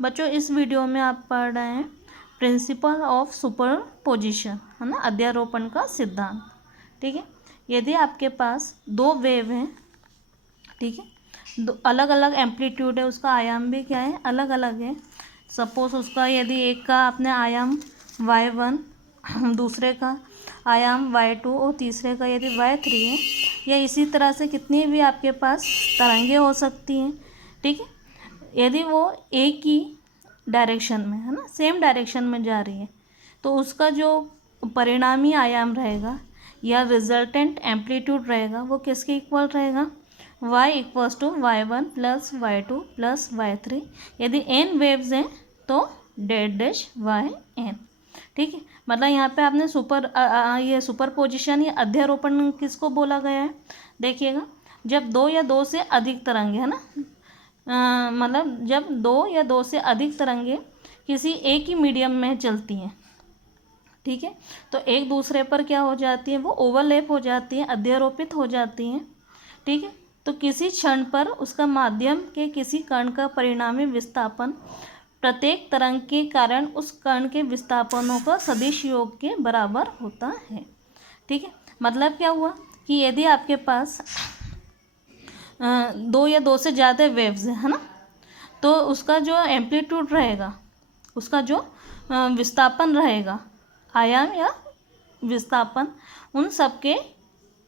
बच्चों इस वीडियो में आप पढ़ रहे हैं प्रिंसिपल ऑफ सुपरपोजिशन, है ना, अध्यारोपण का सिद्धांत। ठीक है, यदि आपके पास दो वेव हैं, ठीक है, दो अलग अलग एम्पलीट्यूड है, उसका आयाम भी क्या है, अलग अलग है। सपोज उसका यदि एक का आपने आयाम y1, दूसरे का आयाम y2 और तीसरे का यदि y3 है, या इसी तरह से कितनी भी आपके पास तरंगें हो सकती हैं। ठीक है, यदि वो एक ही डायरेक्शन में, है ना, सेम डायरेक्शन में जा रही है, तो उसका जो परिणामी आयाम रहेगा या रिजल्टेंट एम्पलीट्यूड रहेगा वो किसके इक्वल रहेगा, y equals to y1 plus y2 plus y3। यदि n वेव्स हैं तो डेट डैश yn। ठीक है, मतलब यहाँ पे आपने ये सुपरपोजिशन या अध्यारोपण किसको बोला गया है, देखिएगा, जब दो या दो से अधिक तरंगे, है ना, मतलब जब दो या दो से अधिक तरंगे किसी एक ही मीडियम में चलती हैं, ठीक है, तो एक दूसरे पर क्या हो जाती है, वो ओवरलैप हो जाती हैं, अध्यारोपित हो जाती हैं। ठीक है, तो किसी क्षण पर उसका माध्यम के किसी कण का परिणामी विस्थापन प्रत्येक तरंग के कारण उस कण के विस्थापनों का सदिश योग के बराबर होता है। ठीक है, मतलब क्या हुआ कि यदि आपके पास दो या दो से ज़्यादा वेव्स है ना, तो उसका जो एम्पलीट्यूड रहेगा, उसका जो विस्थापन रहेगा, आयाम या विस्थापन, उन सब के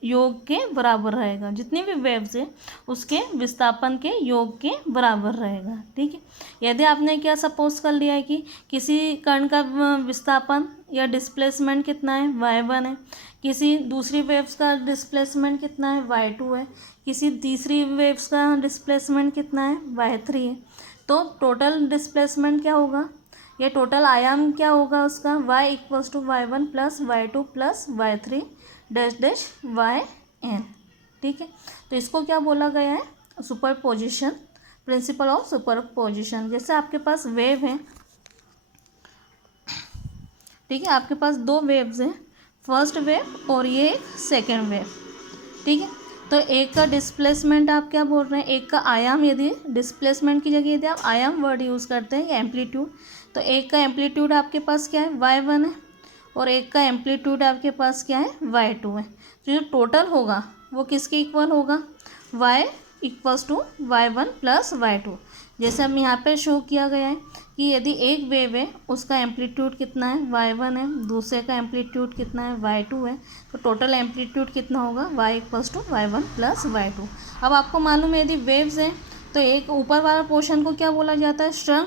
योग के बराबर रहेगा। जितनी भी वेव्स है उसके विस्थापन के योग के बराबर रहेगा। ठीक है, यदि आपने क्या सपोज कर लिया है कि किसी कण का विस्थापन या डिस्प्लेसमेंट कितना है, y1 है, किसी दूसरी वेव्स का डिस्प्लेसमेंट कितना है, y2 है, किसी तीसरी वेव्स का डिस्प्लेसमेंट कितना है, y3 है, तो टोटल डिस्प्लेसमेंट क्या होगा, ये टोटल आयाम क्या होगा उसका, y equals to y1 plus y2 plus y3 dash dash yn। ठीक है, तो इसको क्या बोला गया है, सुपरपोजिशन, प्रिंसिपल ऑफ सुपरपोजिशन। जैसे आपके पास वेव है, ठीक है, आपके पास दो वेव्स हैं, फर्स्ट वेव और ये सेकेंड वेव। ठीक है, तो एक का डिस्प्लेसमेंट आप क्या बोल रहे हैं, एक का आयाम, यदि डिस्प्लेसमेंट की जगह यदि आप आयाम वर्ड यूज़ करते हैं या एम्पलीट्यूड, तो एक का एम्पलीट्यूड आपके पास क्या है, y1 है, और एक का एम्पलीट्यूड आपके पास क्या है, y2 है। तो जो टोटल होगा वो किसके इक्वल होगा, y equals to y1 plus y2। जैसे हम यहाँ पे शो किया गया है कि यदि एक वेव है उसका एम्पलीट्यूड कितना है, y1 है, दूसरे का एम्पलीट्यूड कितना है, y2 है, तो टोटल एम्पलीट्यूड कितना होगा, y equals to y1 plus y2। अब आपको मालूम है यदि वेव्स हैं तो एक ऊपर वाला पोर्शन को क्या बोला जाता है, श्रृंग,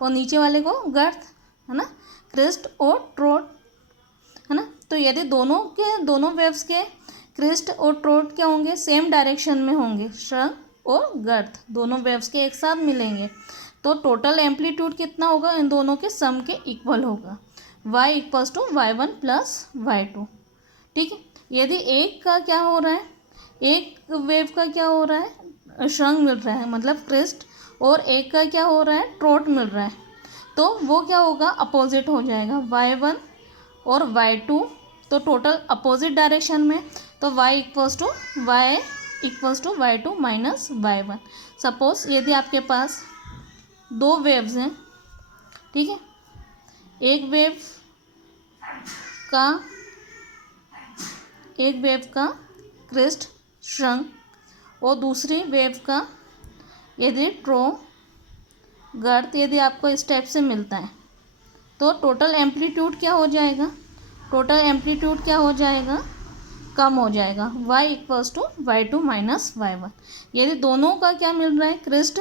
और नीचे वाले को गर्त, है ना, क्रिस्ट और ट्रोट, है ना। तो यदि दोनों वेव्स के क्रिस्ट और ट्रोट क्या होंगे, सेम डायरेक्शन में होंगे, श्रृंग और गर्त दोनों वेव्स के एक साथ मिलेंगे, तो टोटल एम्पलीट्यूड कितना होगा, इन दोनों के सम के इक्वल होगा, y equals to y1 plus y2। ठीक है, यदि एक का क्या हो रहा है, एक वेव का क्या हो रहा है, श्रृंग मिल रहा है, मतलब क्रिस्ट, और एक का क्या हो रहा है, ट्रोट मिल रहा है, तो वो क्या होगा, अपोजिट हो जाएगा, y1 और y2, तो टोटल अपोजिट डायरेक्शन में, तो y equals to y2 minus y1। Suppose यदि आपके पास दो वेव्स हैं, ठीक है, एक वेव का क्रिस्ट श्रृंग और दूसरी वेव का यदि गर्त, यदि आपको इस टाइप से मिलता है, तो टोटल एम्पलीट्यूड क्या हो जाएगा, कम हो जाएगा, y equals to y2 minus y1। यदि दोनों का क्या मिल रहा है, क्रिस्ट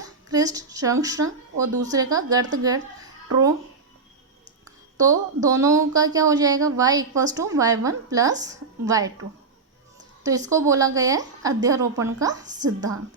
श्रृंग और दूसरे का गर्त ट्रो, तो दोनों का क्या हो जाएगा, y equals to y1 plus y2। तो इसको बोला गया है अध्यारोपण का सिद्धांत।